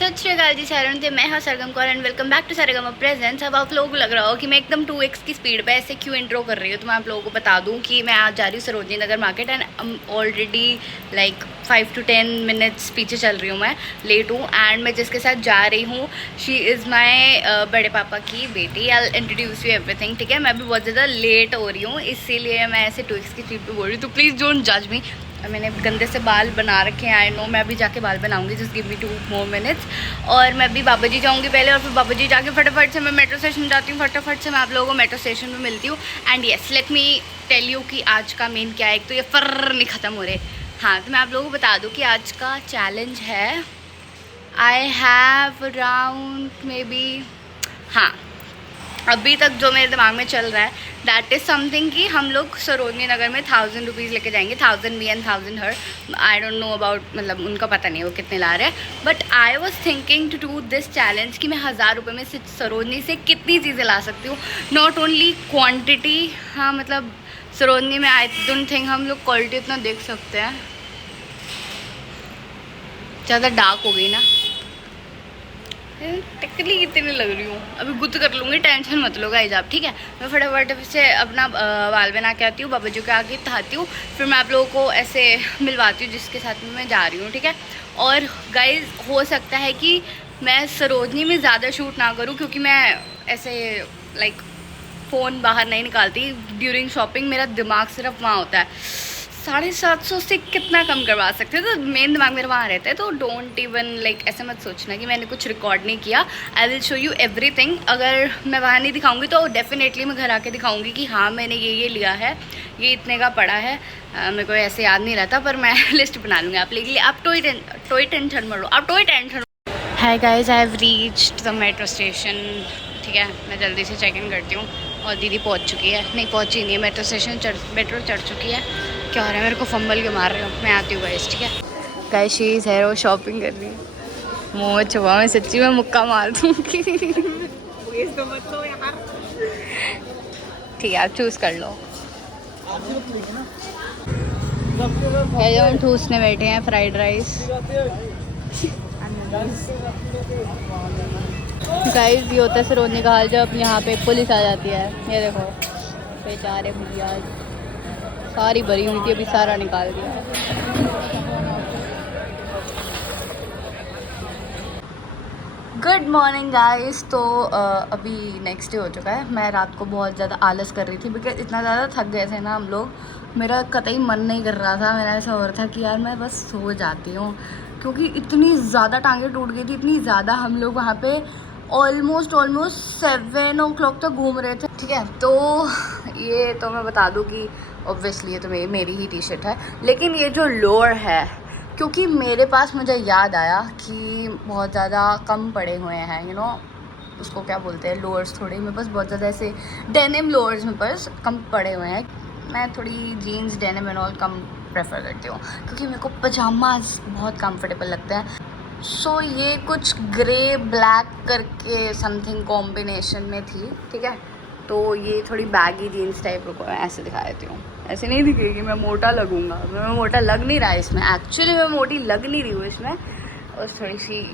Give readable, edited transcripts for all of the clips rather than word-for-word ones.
सत श्री अकाल जी सारण थे, मैं हाँ Sargam Kaur and welcome back to Sargam presents. अब आप लोगों को लग रहा हो कि मैं एकदम 2x की स्पीड पे ऐसे क्यों इंट्रो कर रही हूँ, तो मैं आप लोगों को बता दूँ कि मैं आज जा रही हूँ Sarojini Nagar market and already like 5 to 10 minutes पीछे चल रही हूँ, मैं लेट हूँ। एंड मैं जिसके साथ जा रही हूँ शी इज़ माई बड़े पापा की बेटी। आई इंट्रोड्यूस यू एवरीथिंग, ठीक है। मैं भी बहुत ज़्यादा लेट हो रही हूँ, इसीलिए मैं ऐसे 2x की स्पीड पर बोल रही हूँ, तो प्लीज़ डोंट जज मी। मैंने गंदे से बाल बना रखे हैं, आई नो। मैं अभी जाके बाल बनाऊंगी, just give me 2 more minutes। और मैं अभी बाबा जी जाऊँगी पहले, और फिर बाबा जी जाके फटाफट से मैं मेट्रो स्टेशन जाती हूँ। फटाफट से मैं आप लोगों को मेट्रो स्टेशन में मिलती हूँ। And yes, let me tell you कि आज का मेन क्या है। एक तो ये फर्र नहीं ख़त्म हो रहे। हाँ, तो मैं आप लोगों को बता दूँ कि आज का चैलेंज है, I have around may be, हाँ अभी तक जो मेरे दिमाग में चल रहा है दैट इज़ समथिंग कि हम लोग सरोजनी नगर में 1000 रुपीज़ लेके जाएंगे, 1000 me and 1000 her. I don't know about, मतलब उनका पता नहीं वो कितने ला रहे हैं, but I was thinking to do this challenge कि मैं 1000 रुपये में सरोजनी से कितनी चीज़ें ला सकती हूँ। नॉट ओनली क्वान्टिटी, हाँ मतलब सरोजनी में आई डोंट थिंक हम लोग क्वालिटी इतना देख सकते हैं। ज़्यादा डार्क हो गई ना, टिकली कितनी लग रही हूँ, अभी गुद कर लूँगी, टेंशन मत लो गाइस आप, ठीक है। मैं फटाफट से अपना बाल बना के आती हूँ, बाबा जी के आगे नहाती हूँ, फिर मैं आप लोगों को ऐसे मिलवाती हूँ जिसके साथ में मैं जा रही हूँ, ठीक है। और गाइस हो सकता है कि मैं सरोजनी में ज़्यादा शूट ना करूँ, क्योंकि मैं ऐसे लाइक फ़ोन बाहर नहीं निकालती ड्यूरिंग शॉपिंग। मेरा दिमाग सिर्फ वहाँ होता है। 750 से कितना कम करवा सकते हैं, तो मेन दिमाग मेरा वहाँ रहता है। तो डोंट इवन लाइक ऐसे मत सोचना कि मैंने कुछ रिकॉर्ड नहीं किया। I will show you everything. अगर मैं वहाँ नहीं दिखाऊंगी तो डेफिनेटली मैं घर आके दिखाऊंगी कि हाँ मैंने ये लिया है, ये इतने का पड़ा है। मेरे को ऐसे याद नहीं रहता, पर मैं लिस्ट बना लूँगी आप लिए। आप टोई टेंशन मत लो, आप टोई tension. Hi guys, I have reached the metro station, ठीक है। मैं जल्दी से चेक इन करती हूँ। और दीदी पहुँच चुकी है, नहीं पहुँची नहीं है, मेट्रो स्टेशन मेट्रो चढ़ चुकी है। क्या हो रहा है, मेरे को फंबल के मार रहे हो। मैं आती हूँ गाइस, ठीक है। गाइस शी इज़ है, वो शॉपिंग कर रही है। मुँह छुपा, मैं सच्ची में मुक्का मार दूँगी। ठीक है, आप चूज़ कर लो। जो हम ठूसने बैठे हैं फ्राइड राइस। गाइस ये होता है सरोजनी का हाल जब यहाँ पे पुलिस आ जाती है। ये देखो बेचारे भैया, सारी भरी हुई थी, अभी सारा निकाल दिया। Good morning guys. तो अभी नेक्स्ट डे हो चुका है। मैं रात को बहुत ज़्यादा आलस कर रही थी, बिकॉज इतना ज़्यादा थक गए थे ना हम लोग, मेरा कतई मन नहीं कर रहा था। मेरा ऐसा हो रहा था कि यार मैं बस सो जाती हूँ, क्योंकि इतनी ज़्यादा टांगें टूट गई थी, इतनी ज़्यादा। हम लोग वहाँ पे ऑलमोस्ट 7 o'clock तक घूम रहे थे, ठीक है। तो ये तो मैं बता दूँ कि ऑब्वियसली ये तो मेरी ही टी शर्ट है, लेकिन ये जो लोअर है, क्योंकि मेरे पास मुझे याद आया कि बहुत ज़्यादा कम पड़े हुए हैं, यू नो उसको क्या बोलते हैं, लोअर्स थोड़े मेरे पास बहुत ज़्यादा ऐसे डेनिम लोअर्स मेरे पास कम पड़े हुए हैं। मैं थोड़ी जीन्स डेनिम एंड ऑल कम प्रेफर करती हूँ, क्योंकि मेरे को पजामाज बहुत कंफर्टेबल लगता है। सो ये कुछ ग्रे ब्लैक करके समथिंग कॉम्बिनेशन में थी, ठीक है। तो ये थोड़ी बैगी जीन्स टाइप, रुको मैं ऐसे दिखा देती हूँ। ऐसे नहीं दिखेगी, मैं मोटा लगूंगा, मैं मोटा लग नहीं रहा है इसमें, एक्चुअली मैं मोटी लग नहीं रही हूँ इसमें। और थोड़ी सी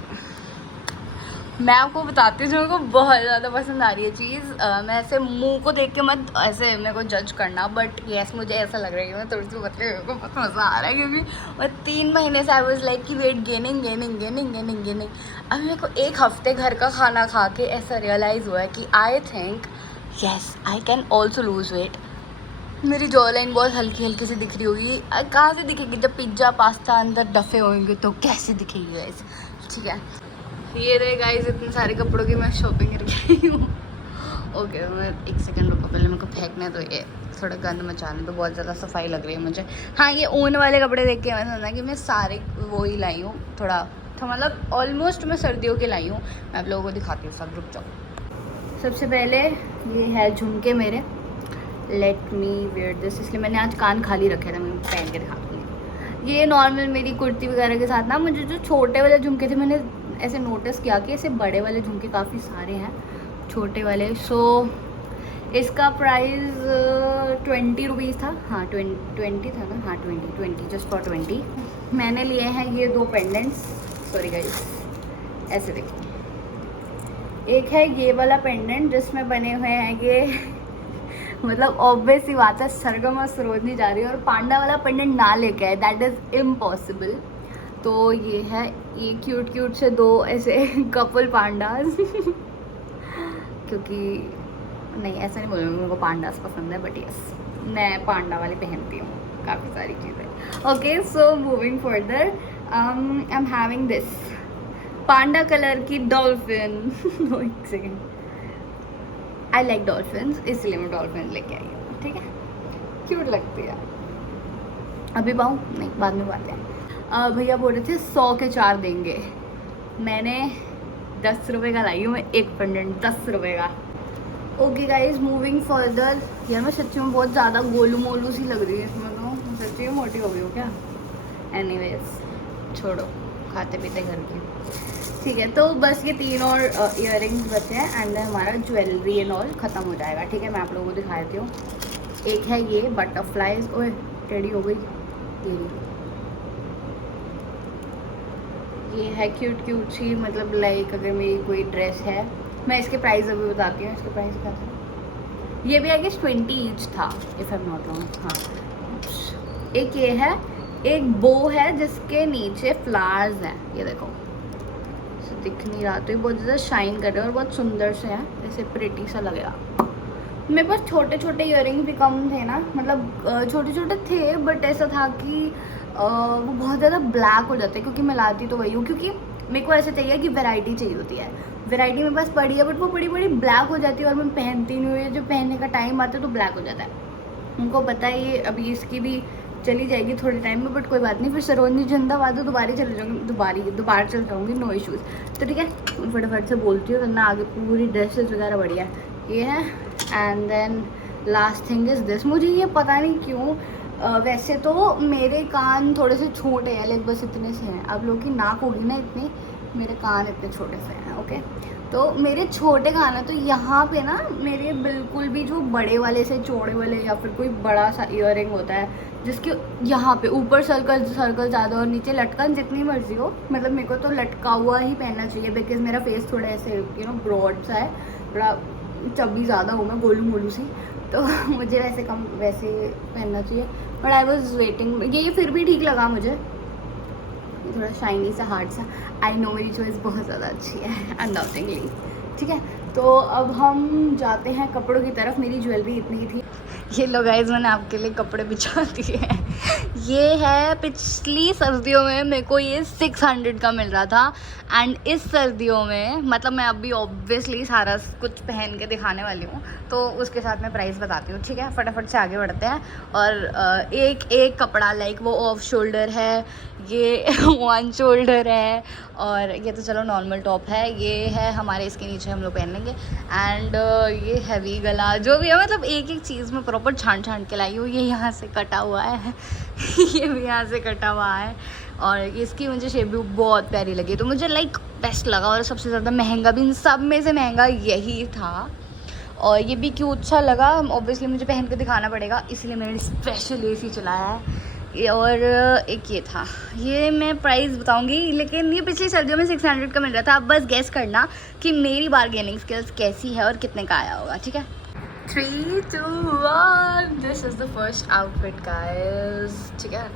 मैं आपको बताती हूँ, मेरे को बहुत ज़्यादा पसंद आ रही है चीज़। मैं ऐसे मुंह को देख के मत ऐसे मेरे को जज करना, बट येस मुझे ऐसा लग रहा है कि मैं थोड़ी सी पतली, मेरे को बहुत मज़ा आ रहा है, क्योंकि मैं 3 महीने से आई वाज लाइक कि वेट गेनिंग। अभी मेरे को 1 हफ्ते घर का खाना खा के ऐसा रियलाइज़ हुआ है कि I think yes I can also lose weight. मेरी जॉ लाइन बहुत हल्की हल्की सी दिख रही होगी। कहाँ से दिखेगी, जब पिज्ज़ा पास्ता अंदर डफे होंगे तो कैसे दिखेगी गाइस, ठीक है। ये रहे गाइस इतने सारे कपड़ों की मैं शॉपिंग करके आई हूँ। ओके मैं 1 सेकंड रुको, पहले मेरे को फेंकने तो ये थोड़ा गंद मचाने तो, बहुत ज़्यादा सफाई लग रही है मुझे। हाँ, ये ऊन वाले कपड़े देख के मैं समझा कि मैं सारे वो ही लाई हूँ, थोड़ा तो मतलब ऑलमोस्ट मैं सर्दियों के लाई हूँ। मैं आप लोगों को दिखाती हूँ सब, रुक जाओ। सबसे पहले ये है झुमके मेरे, लेट मी वेयर दिस, इसलिए मैंने आज कान खाली रखे थे, मैं पहन के दिखाती। ये नॉर्मल मेरी कुर्ती वगैरह के साथ ना, मुझे जो छोटे वाले झुमके थे मैंने ऐसे नोटिस किया कि ऐसे बड़े वाले झुमके काफ़ी सारे हैं, छोटे वाले। सो इसका प्राइस 20 रुपीज़ था, हाँ 20 था ना, हाँ 20 जस्ट फॉर 20 मैंने लिए हैं ये 2 पेंडेंट्स। सॉरी गाइस, ऐसे देखो, एक है ये वाला पेंडेंट जिसमें बने हुए हैं ये मतलब ऑब्वियस सी बात है, सरगम और सरोजनी जा रही है और पांडा वाला पेंडेंट ना लेके आए, दैट इज़ इम्पॉसिबल। तो ये है, ये क्यूट क्यूट से दो ऐसे कपल पांडास क्योंकि नहीं ऐसा नहीं बोलूँगी, मेरे को पांडास पसंद है, बट यस मैं पांडा वाली पहनती हूँ काफ़ी सारी चीज़ें। Okay, so moving further, I am having this Panda colour की डॉल्फिन एक सेकेंड, आई लाइक डॉल्फिन्स इसलिए मैं डॉल्फिन लेके आई हूँ, ठीक है, क्यूट लगती है। अभी पाऊँ नहीं, बाद में बातें हैं। भैया बोल रहे थे 100 के 4 देंगे, मैंने 10 रुपये का लाई हूँ मैं एक पेंडेंट, 10 रुपये का। Okay guys, moving further. यार मैं सच्ची में बहुत ज़्यादा गोलू मोलू सी लग रही है इसमें, तो सच्ची में मोटी हो गई हो क्या? एनीवेज छोड़ो, खाते पीते घर की, ठीक है। तो बस ये 3 और इयररिंग्स बचे हैं एंड हमारा ज्वेलरी एंड ऑल ख़त्म हो जाएगा, ठीक है। मैं आप लोगों को दिखा देती हूँ। एक है ये बटरफ्लाइज, ओए टेढ़ी हो गई ये है क्यूट क्यूट सी, मतलब लाइक अगर मेरी कोई ड्रेस है, मैं इसके प्राइस अभी बताती हूँ। इसके प्राइस क्या था, ये भी आई गेस 20 ईच था if I am not wrong. हाँ, एक ये है, एक बो है जिसके नीचे फ्लावर्स हैं, ये देखो दिख नहीं रहा तो ये बहुत ज़्यादा शाइन कर रहे हैं और बहुत सुंदर से हैं, ऐसे प्रिटी सा लगेगा। मेरे पास छोटे छोटे इयररिंग्स भी कम थे ना, मतलब छोटे छोटे थे बट ऐसा था कि वो बहुत ज़्यादा ब्लैक हो जाते हैं, क्योंकि मैं लाती तो वही हूँ, क्योंकि मेरे को ऐसा चाहिए कि वैरायटी चाहिए होती है। वैरायटी मेरे पास पड़ी है बट वो बड़ी बड़ी ब्लैक हो जाती है और मैं पहनती नहीं हुई, जो पहनने का टाइम आता है तो ब्लैक हो जाता है। उनको पता है ये अभी इसकी भी चली जाएगी थोड़े टाइम में, बट कोई बात नहीं, फिर सरोजनी जिंदाबाद दोबारा चले जाऊँगी, दोबारा चल जाऊँगी, नो इशूज़। तो ठीक है, फटाफट से बोलती हूँ, वरना आगे पूरी ड्रेसेस वगैरह बढ़िया ये है। And then last thing is this, मुझे ये पता नहीं क्यों, वैसे तो मेरे कान थोड़े से छोटे हैं, लाइक बस इतने से हैं। आप लोगों की नाक होगी ना इतनी, मेरे कान इतने छोटे से हैं, ओके। तो मेरे छोटे कान है, तो यहाँ पे ना मेरे बिल्कुल भी जो बड़े वाले से चौड़े वाले या फिर कोई बड़ा सा इयररिंग होता है जिसके यहाँ पे ऊपर सर्कल ज़्यादा और नीचे लटकन जितनी मर्जी हो, मतलब मेरे को तो लटका हुआ ही पहनना चाहिए, बिकॉज मेरा फेस थोड़ा ऐसे ब्रॉड सा है, थोड़ा चब्बी ज़्यादा हूँ मैं, गोलू मोलू सी, तो मुझे वैसे पहनना चाहिए। बट आई वॉज वेटिंग, ये फिर भी ठीक लगा मुझे, थोड़ा शाइनी सा हार्ड सा। आई नो मेरी चॉइस बहुत ज़्यादा अच्छी है अनडाउटिंगली, ठीक है। तो अब हम जाते हैं कपड़ों की तरफ। मेरी ज्वेलरी इतनी ही थी। ये लो गाइस, मैंने आपके लिए कपड़े बिछा दिए हैं। ये है, पिछली सर्दियों में मेरे को ये 600 का मिल रहा था एंड इस सर्दियों में, मतलब मैं अभी ऑब्वियसली सारा कुछ पहन के दिखाने वाली हूँ तो उसके साथ मैं प्राइस बताती हूँ, ठीक है। फटाफट से आगे बढ़ते हैं। और एक एक कपड़ा, लाइक वो ऑफ शोल्डर है, ये 1 शोल्डर है, और ये तो चलो नॉर्मल टॉप है, ये है हमारे इसके नीचे हम लोग पहन लेंगे। एंड ये हैवी गला जो भी है, मतलब एक एक चीज़ में प्रॉपर छान के लाई हूँ। ये यहाँ से कटा हुआ है ये भी यहाँ से कटा हुआ है, और इसकी मुझे शेप भी बहुत प्यारी लगी, तो मुझे लाइक बेस्ट लगा। और सबसे ज़्यादा महंगा भी, इन सब में से महंगा यही था, और ये भी क्यों अच्छा लगा। ऑब्वियसली मुझे पहन के दिखाना पड़ेगा, इसलिए मैंने स्पेशल AC चलाया है। और एक ये था, ये मैं प्राइस बताऊंगी, लेकिन ये पिछली सर्दियों में 600 का मिल रहा था। आप बस गेस करना कि मेरी बार्गेनिंग स्किल्स कैसी है और कितने का आया होगा, ठीक है। 3, 2, 1, this is the first outfit guys, ठीक है।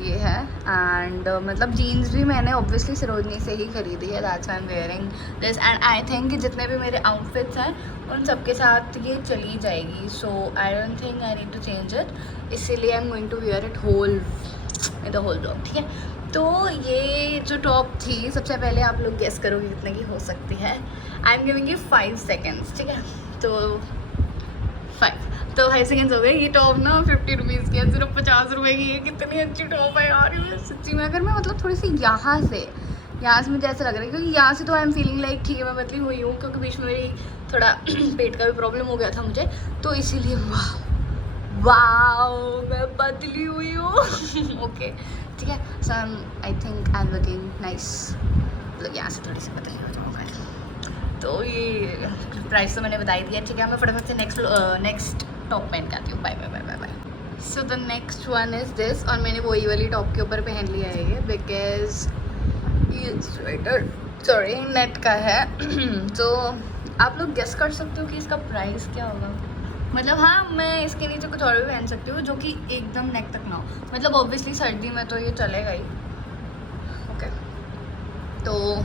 ये है, एंड मतलब जीन्स भी मैंने ऑब्वियसली सरोजनी से ही खरीदी है, that's why I am wearing this. And I think जितने भी मेरे आउटफिट्स हैं उन सब के साथ ये चली जाएगी, so I don't think I need to change it, इसीलिए I am going to wear it whole the whole vlog, ठीक है। तो ये जो टॉप थी, सबसे पहले आप लोग गेस करोगे कितने की हो सकती है। I am giving you 5 seconds, ठीक है। तो 5 सेकेंड्स हो गए। ये टॉप ना 50 रुपीज़ की है, सिर्फ 50 रुपये की है। कितनी अच्छी टॉप है यार ये, सच्ची में। अगर मैं मतलब थोड़ी सी यहाँ से मुझे ऐसा लग रहा है, क्योंकि यहाँ से तो आई एम फीलिंग लाइक ठीक है मैं पतली हुई हूँ, क्योंकि बीच में मेरी थोड़ा पेट का भी प्रॉब्लम हो गया था मुझे, तो इसीलिए वाओ मैं पतली हुई हूँ ओके, ठीक है। So I think I am looking nice, मतलब यहाँ से थोड़ी सी पतली हो जाऊँगा। तो ये प्राइस तो मैंने बताई दिया, ठीक है। मैं फटाफट से नेक्स्ट टॉप पहन के आती हूँ। Bye bye bye bye bye. So the next one is this, और मैंने वही वाली टॉप के ऊपर पहन लिया है ये, बिकॉज ये स्वेटर सॉरी नेट का है। तो आप लोग गेस कर सकते हो कि इसका प्राइस क्या होगा। मतलब हाँ, मैं इसके नीचे कुछ और भी पहन सकती हूँ जो कि एकदम नेक तक ना हो। मतलब ऑब्वियसली सर्दी में तो ये चलेगा ही। ओके, तो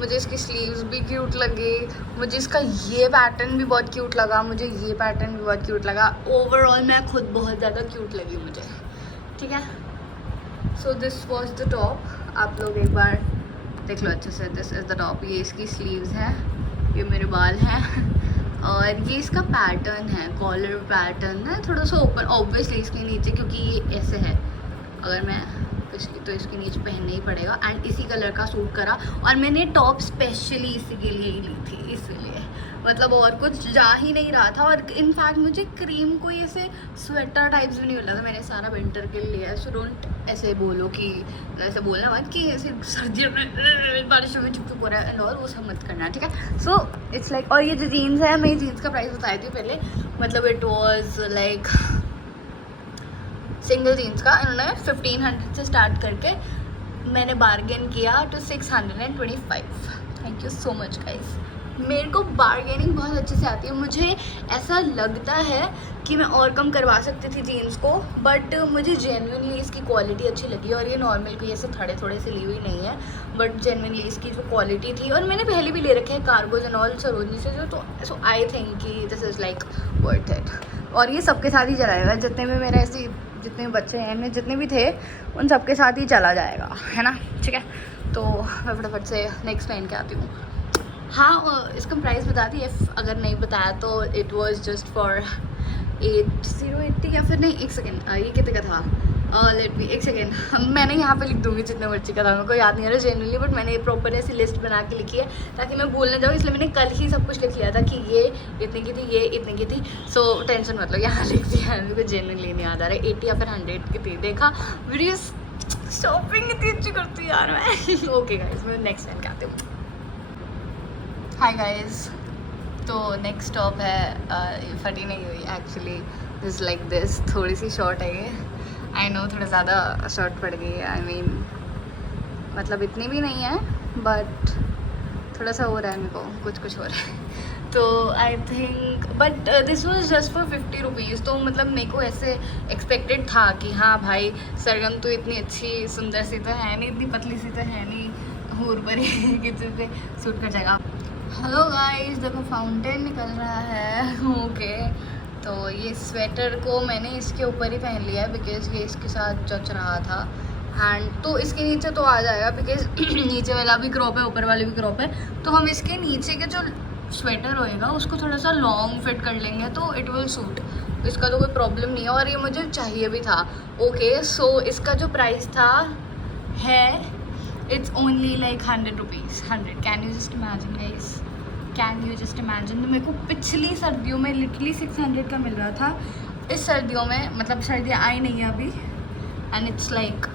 मुझे इसकी स्लीव्स भी क्यूट लगी, मुझे इसका ये पैटर्न भी बहुत क्यूट लगा, मुझे ये पैटर्न भी बहुत क्यूट लगा। ओवरऑल मैं खुद बहुत ज़्यादा क्यूट लगी मुझे, ठीक है। So this was the top, आप लोग एक बार देख लो अच्छे से। दिस इज़ द टॉप, ये इसकी स्लीव्स हैं, ये मेरे बाल हैं और ये इसका पैटर्न है, कॉलर पैटर्न है, थोड़ा सा ओपन ऑब्वियसली इसके नीचे, क्योंकि ये ऐसे है। अगर मैं इसकी तो इसके नीचे पहनना ही पड़ेगा। एंड इसी कलर का सूट करा, और मैंने टॉप स्पेशली इसी के लिए ही ली थी, इसलिए मतलब और कुछ जा ही नहीं रहा था। और इनफैक्ट मुझे क्रीम कोई ऐसे स्वेटर टाइप्स भी नहीं मिल रहा था, मैंने सारा विंटर के लिए है। सो डोंट ऐसे बोलो कि ऐसे बोलना मत कि ऐसे सर्दियों में बारिशों में चुप हो रहा है एंड ऑल, वो सब मत करना, ठीक है। सो इट्स लाइक, और ये जो जीन्स है, मैं जीन्स का प्राइस बताई थी पहले, मतलब it was like single jeans का इन्होंने 1500 से स्टार्ट करके मैंने बार्गेन किया to 625। Thank you so much guys. मेरे को बार्गेनिंग बहुत अच्छे से आती है, मुझे ऐसा लगता है कि मैं और कम करवा सकती थी जीन्स को, बट मुझे जेन्युइनली इसकी क्वालिटी अच्छी लगी। और ये नॉर्मल कोई ऐसे थोड़े थोड़े से ली हुई नहीं है, बट जेन्युइनली इसकी जो क्वालिटी थी, और मैंने पहले भी ले रखे हैं कार्गोज एंड ऑल सरोजनी से जो, तो सो आई थिंक कि this is like worth it. और ये सबके साथ ही चलाएगा, जितने भी मेरे ऐसे जितने भी बच्चे हैं, इनमें जितने भी थे उन सबके साथ ही चला जाएगा, है ना, ठीक है। तो मैं फटाफट से नेक्स्ट पहन के आती हूँ। हाँ, इसका प्राइस बता दी, अगर नहीं बताया तो इट वाज जस्ट फॉर 80 या फिर नहीं, एक सेकेंड, ये कितने का था, लेट मी, एक सेकेंड, मैंने यहाँ पे लिख दूँगी जितने मर्जी का था, मेरे को याद नहीं आ रहा जेन्युइनली, बट मैंने प्रॉपर ऐसी लिस्ट बना के लिखी है ताकि मैं भूल ना जाऊँ, इसलिए मैंने कल ही सब कुछ लिख लिया था कि ये इतने की थी, ये इतने की थी। सो टेंशन मतलब यहाँ लिख दिया, मेरे को जेन्युइनली नहीं याद आ रहा है 80 या फिर 100 की थी। देखा, वीडियो शॉपिंग इतनी अच्छी करती यार मैं। ओके गाइस, मैं नेक्स्ट टाइम आती हूँ। हाय गाइस, तो नेक्स्ट स्टॉप है, फटी नहीं हुई एक्चुअली, दिस लाइक दिस, थोड़ी सी शॉर्ट है ये, आई नो थोड़ा ज़्यादा शॉर्ट पड़ गई है, आई मीन मतलब इतनी भी नहीं है, बट थोड़ा सा हो रहा है, मेरे को कुछ हो रहा है। तो I think but this was just for 50 rupees. तो मतलब मेरे को ऐसे एक्सपेक्टेड था कि हाँ भाई सरगम तो इतनी अच्छी सुंदर सी तो है नहीं, इतनी पतली सी तो है नहीं, हूर भरी किसी पे सूट कर जाएगा। हेलो गाइस, देखो फाउंटेन निकल रहा है। ओके, तो ये स्वेटर को मैंने इसके ऊपर ही पहन लिया है बिकॉज ये इसके साथ जच रहा था। एंड तो इसके नीचे तो आ जाएगा बिकॉज नीचे वाला भी क्रॉप है, ऊपर वाले भी क्रॉप है, तो हम इसके नीचे के जो स्वेटर होएगा उसको थोड़ा सा लॉन्ग फिट कर लेंगे तो इट विल सूट, इसका तो कोई प्रॉब्लम नहीं है। और ये मुझे चाहिए भी था। ओके, सो इसका जो प्राइस था है, it's only like 100 rupees, 100। Can you just imagine guys, can you just imagine. मेरे को पिछली सर्दियों में लिटरली 600 का मिल रहा था, इस सर्दियों में मतलब सर्दियाँ आई नहीं है अभी, and it's like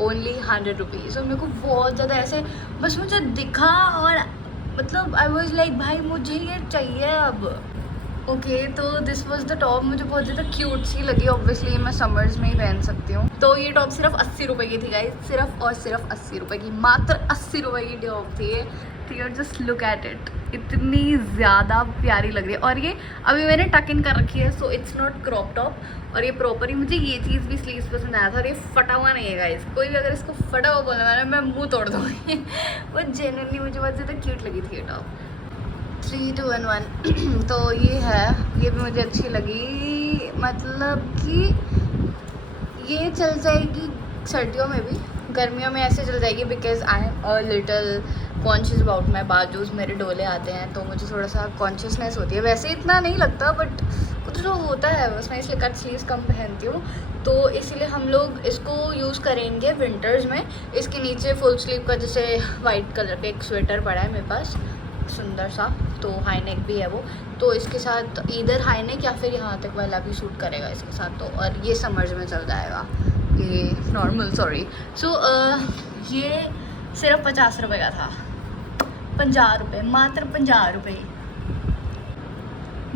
only 100 rupees. और मेरे को बहुत ज़्यादा ऐसे बस मुझे दिखा और मतलब आई वॉज लाइक भाई मुझे ये चाहिए अब। ओके, तो दिस वॉज द टॉप, मुझे बहुत ज़्यादा क्यूट सी लगी, ऑब्वियसली मैं समर्स में ही पहन सकती हूँ। तो ये टॉप सिर्फ 80 रुपये की थी गाइस, सिर्फ और सिर्फ 80 रुपये की, मात्र 80 रुपये की टॉप थी ये, ठीक है। जस्ट लुक एट इट, इतनी ज़्यादा प्यारी लग रही है। और ये अभी मैंने टक इन कर रखी है, so it's not crop top, और ये प्रॉपर ही मुझे ये चीज़ भी स्लीव्स पसंद आया था। और ये फटा हुआ नहीं है गाइस, कोई भी अगर इसको फटा हुआ बोलने वाला मैं मुंह तोड़ दूँगी। वो जेन्युइनली मुझे बहुत ज़्यादा क्यूट लगी थी ये टॉप। 3, 2 and 1 तो ये है, ये भी मुझे अच्छी लगी, मतलब कि ये चल जाएगी सर्दियों में भी, गर्मियों में ऐसे चल जाएगी because I am a little conscious about my बाजूज, मेरे डोले आते हैं तो मुझे थोड़ा सा कॉन्शियसनेस होती है। वैसे इतना नहीं लगता बट कुछ जो होता है बस, मैं इसलिए कट स्लीव्स कम पहनती हूँ, तो इसीलिए हम लोग इसको यूज़ करेंगे विंटर्स में। इसके नीचे फुल स्लीव का जैसे वाइट कलर का एक स्वेटर पड़ा है मेरे पास सुंदर सा, तो हाई नेक भी है वो, तो इसके साथ इधर हाई नेक या फिर यहाँ तक वाला भी सूट करेगा इसके साथ। तो और ये समर्स में चल जाएगा, ये नॉर्मल सॉरी। सो ये सिर्फ 50 रुपये का था, 50 रुपये, मात्र 50 रुपये।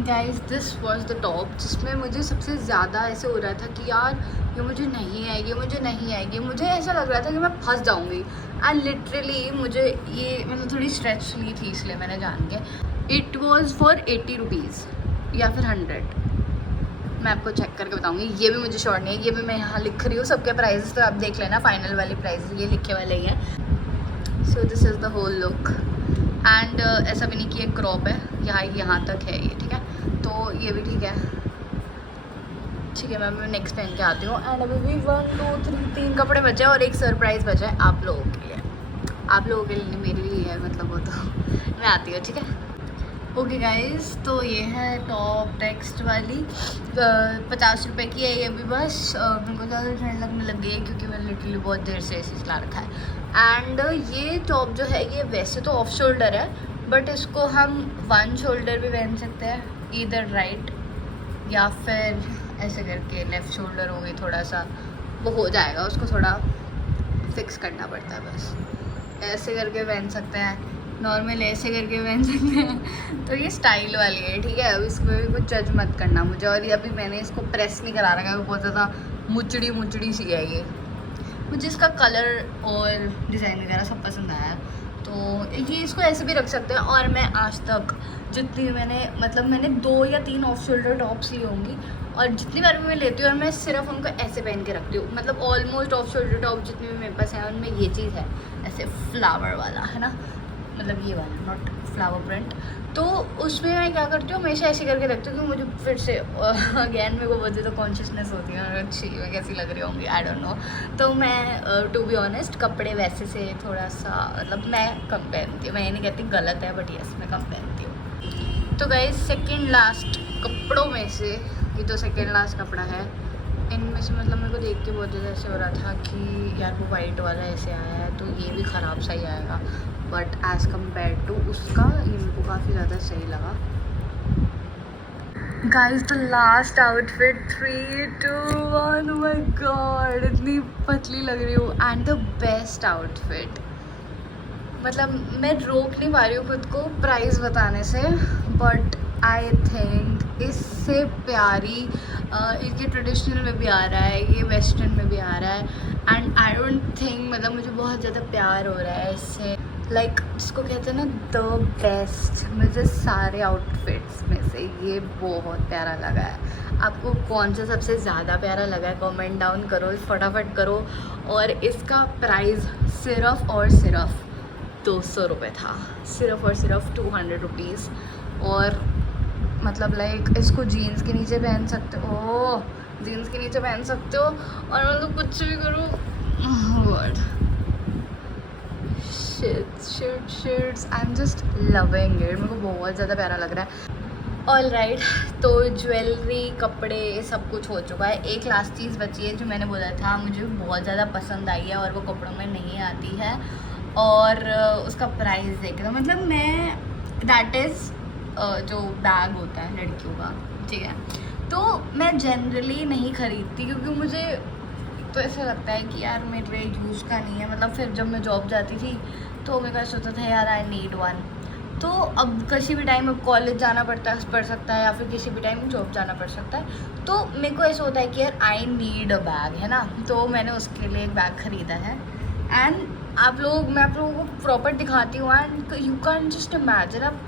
Guys this was the top जिसमें मुझे सबसे ज़्यादा ऐसे हो रहा था कि यार ये मुझे नहीं आएगी, मुझे नहीं आएगी। मुझे ऐसा लग रहा था कि मैं फंस जाऊँगी। एंड लिटरली मुझे ये मतलब थोड़ी स्ट्रेच ली थी, इसलिए मैंने जान के। इट वॉज़ फॉर 80 रुपीज़ या फिर 100। मैं आपको चेक करके बताऊंगी। ये भी मुझे श्योर नहीं है, ये भी मैं यहाँ लिख रही हूँ सबके प्राइजेस, तो आप देख लेना फाइनल वाली प्राइजेस ये लिखे वाले ही हैं। So this is the whole look. And ऐसा भी नहीं कि एक क्रॉप है, यहाँ तक है ये, ठीक है। तो ये भी ठीक है, ठीक है। मैं नेक्स्ट पहन के आती हूँ। एंड अभी भी 1 2 3 कपड़े बचे और एक सरप्राइज़ बचा है आप लोगों के लिए। आप लोगों के लिए, मेरे लिए है मतलब, वो तो मैं आती हूँ, ठीक है। ओके गाइस, तो ये है टॉप टेक्स्ट वाली 50 रुपये की है ये भी। बस मेरे को ज़्यादा ठंड लगने लग गई है क्योंकि मैंने लिटरली बहुत देर से ऐसे चला रखा है। एंड ये टॉप जो है ये वैसे तो ऑफ शोल्डर है, बट इसको हम 1 शोल्डर भी पहन सकते हैं, इधर राइट या फिर ऐसे करके लेफ़्ट शोल्डर हो गई, थोड़ा सा वो हो जाएगा, उसको थोड़ा फिक्स करना पड़ता है। बस ऐसे करके पहन सकते हैं, नॉर्मल ऐसे करके पहन सकते हैं। तो ये स्टाइल वाली है, ठीक है। अब इसमें भी कुछ जज मत करना मुझे। और ये अभी मैंने इसको प्रेस नहीं करा रखा है, बहुत ज़्यादा मुचड़ी सी है ये। मुझे इसका कलर और डिज़ाइन वगैरह सब पसंद आया, तो ये इसको ऐसे भी रख सकते हैं। और मैं आज तक जितनी मैंने 2 या 3 ऑफ शोल्डर टॉप्स ली होंगी, और जितनी बार भी मैं लेती हूँ और मैं सिर्फ उनको ऐसे पहन के रखती हूँ। मतलब ऑलमोस्ट ऑफ शोल्डर टॉप जितने भी मेरे पास हैं उनमें ये चीज़ है, ऐसे फ्लावर वाला, है ना, मतलब ये वाला, नॉट फ्लावर प्रिंट। तो उसमें मैं क्या करती हूँ, हमेशा ऐसे करके रखती हूँ कि मुझे फिर से अगेन मेरे को बहुत ज़्यादा कॉन्शियसनेस होती है और अच्छी मैं कैसी लग रही होंगी, आई डोंट नो। तो मैं टू बी ऑनेस्ट कपड़े वैसे से थोड़ा सा मतलब मैं कम पहनती हूँ। मैं ये नहीं कहती गलत है, बट यस मैं कम पहनती हूँ। तो गाइस सेकेंड लास्ट कपड़ों में से ये तो सेकेंड लास्ट कपड़ा है इनमें से। मतलब मेरे को देख के बहुत ज़्यादा ऐसे हो रहा था कि यार वो वाइट वाला ऐसे आया है तो ये भी ख़राब सा ही आएगा, बट एज़ कम्पेयर टू उसका ये मेरे को काफ़ी ज़्यादा सही लगा। Guys the last outfit 3 2 1, oh my God, इतनी पतली लग रही हूँ। एंड द बेस्ट आउटफिट, मतलब मैं रोक नहीं पा रही हूँ खुद को प्राइस बताने से, बट आई थिंक इससे प्यारी ये ट्रेडिशनल में भी आ रहा है, ये वेस्टर्न में भी आ रहा है। एंड आई डोंट थिंक, मतलब मुझे बहुत ज़्यादा प्यार हो रहा है इससे। लाइक जिसको कहते हैं ना द बेस्ट, मुझे सारे आउटफिट्स में से ये बहुत प्यारा लगा है। आपको कौन सा सबसे ज़्यादा प्यारा लगा है कमेंट डाउन करो, फटाफट करो। और इसका प्राइस सिर्फ़ और सिर्फ 200 रुपये था, सिर्फ़ और सिर्फ 200 रुपीज़। और मतलब लाइक इसको जीन्स के नीचे पहन सकते हो, जीन्स के नीचे पहन सकते हो, और मतलब कुछ भी करो। Word shirts I am just loving it, मेरे को बहुत ज़्यादा प्यारा लग रहा है। ऑल राइट, तो ज्वेलरी कपड़े सब कुछ हो चुका है। एक लास्ट चीज़ बची है जो मैंने बोला था मुझे बहुत ज़्यादा पसंद आई है और वो कपड़ों में नहीं आती है, और उसका प्राइस देखेगा। मतलब मैं दैट इज़ जो बैग होता है लड़कियों का, ठीक है। तो मैं जनरली नहीं ख़रीदती क्योंकि मुझे तो ऐसा लगता है कि यार मेरे यूज़ का नहीं है। मतलब फिर जब मैं जॉब जाती थी तो मेरे को सोचता था यार आई नीड वन। तो अब किसी भी टाइम कॉलेज जाना पड़ सकता है या फिर किसी भी टाइम जॉब जाना पड़ सकता है, तो मेरे को ऐसा होता है कि यार आई नीड अ बैग, है ना। तो मैंने उसके लिए एक बैग ख़रीदा है। एंड मैं आप लोगों को प्रॉपर दिखाती हूँ। And you can just imagine, आप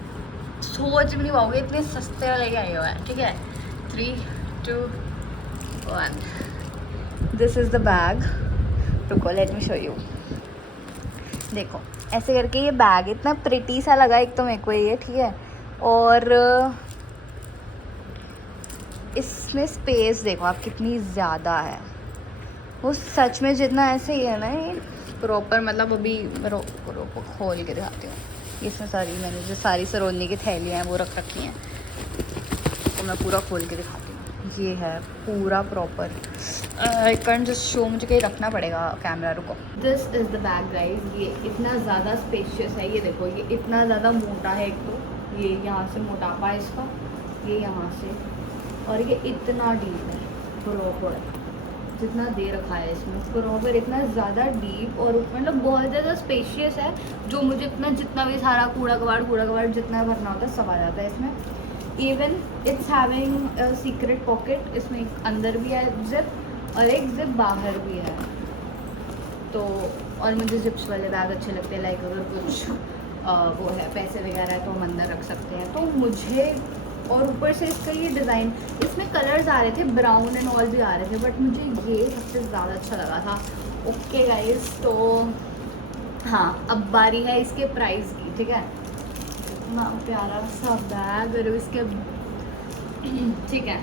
सोच भी नहीं पाओगे इतने सस्ते वाले लेके आए हुआ है, ठीक है। 3 2 1, दिस इज़ द बैग। रुको लेट मी शो यू। देखो ऐसे करके ये बैग इतना प्रिटी सा लगा एक तो मेरे को ये, ठीक है। और इसमें स्पेस देखो आप कितनी ज़्यादा है, वो सच में जितना ऐसे ही है ना ये प्रॉपर। मतलब अभी रोको खोल के दिखाती हूँ। इसमें मैंने जो सारी सरोजनी की थैलियाँ हैं वो रख रखी हैं, तो मैं पूरा खोल के दिखाती हूँ। ये है पूरा proper, I can just show, मुझे कहीं रखना पड़ेगा कैमरा, रुको। This is the bag guys. ये इतना ज़्यादा स्पेशियस है, ये देखो ये इतना ज़्यादा मोटा है। एक तो ये यहाँ से मोटापा है इसका, ये यहाँ से, और ये इतना डीप है प्रॉपर, जितना दे रखा है इसमें प्रॉपर इतना ज़्यादा डीप, और मतलब बहुत ज़्यादा स्पेशियस है। जो मुझे जितना भी सारा कूड़ा कबाड़ जितना भरना होता है सब आ जाता है इसमें। Even it's having secret pocket, इसमें एक अंदर भी है जिप, और एक जिप बाहर भी है। तो और मुझे जिप्स वाले बैग अच्छे लगते हैं, लाइक अगर कुछ वो है पैसे वगैरह है तो हम अंदर रख सकते हैं। तो मुझे और ऊपर से इसका ये डिज़ाइन, इसमें कलर्स आ रहे थे ब्राउन एंड ऑल भी आ रहे थे, बट मुझे ये सबसे ज़्यादा अच्छा लगा था। ओके गाइस, तो हाँ अब बारी है इसके प्राइस की, ठीक है। इतना प्यारा सा बैग और इसके ठीक है,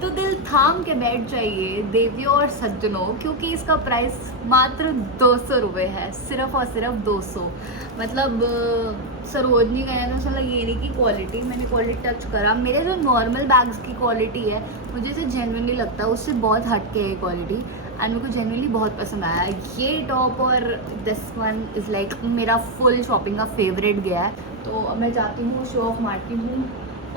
तो दिल थाम के बैठ जाइए देवियों और सज्जनों, क्योंकि इसका प्राइस मात्र 200 रुपये है, सिर्फ और सिर्फ 200। मतलब सरोजनी गए तो मतलब ये नहीं कि क्वालिटी, मैंने क्वालिटी टच करा, मेरे जो नॉर्मल बैग्स की क्वालिटी है मुझे इसे जेन्युइनली लगता है उससे बहुत हट के है क्वालिटी, एंड मेरे को जेन्युइनली बहुत पसंद आया ये टॉप। और दिस वन इज़ लाइक मेरा फुल शॉपिंग का फेवरेट गया है। तो अब मैं जाती हूँ, शो ऑफ मारती हूँ,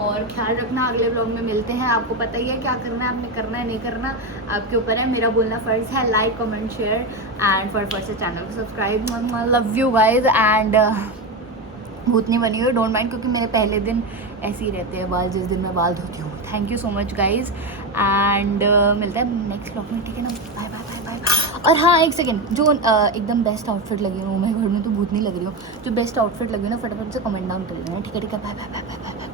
और ख्याल रखना, अगले ब्लॉग में मिलते हैं। आपको पता ही है क्या करना है, आपने करना है नहीं करना आपके ऊपर है, मेरा बोलना फ़र्ज़ है। लाइक कमेंट शेयर एंड फटाफट से चैनल को subscribe. Love you guys, and भूतनी बनी हुई डोंट माइंड, क्योंकि मेरे पहले दिन ऐसे ही रहते हैं बाल, जिस दिन मैं बाल धोती हूँ। Thank you so much guys, and मिलता है नेक्स्ट ब्लॉग में, ठीक है ना। Bye bye bye bye. और हाँ एक सेकेंड, जो एकदम बेस्ट आउटफिट लगी हो, मैं घर में तो भूतनी लग रही हूँ, जो बेस्ट आउटफिट लगी हो ना फटाफट से कमेंट डाउन कर देना, ठीक है ठीक है। Bye bye bye bye bye.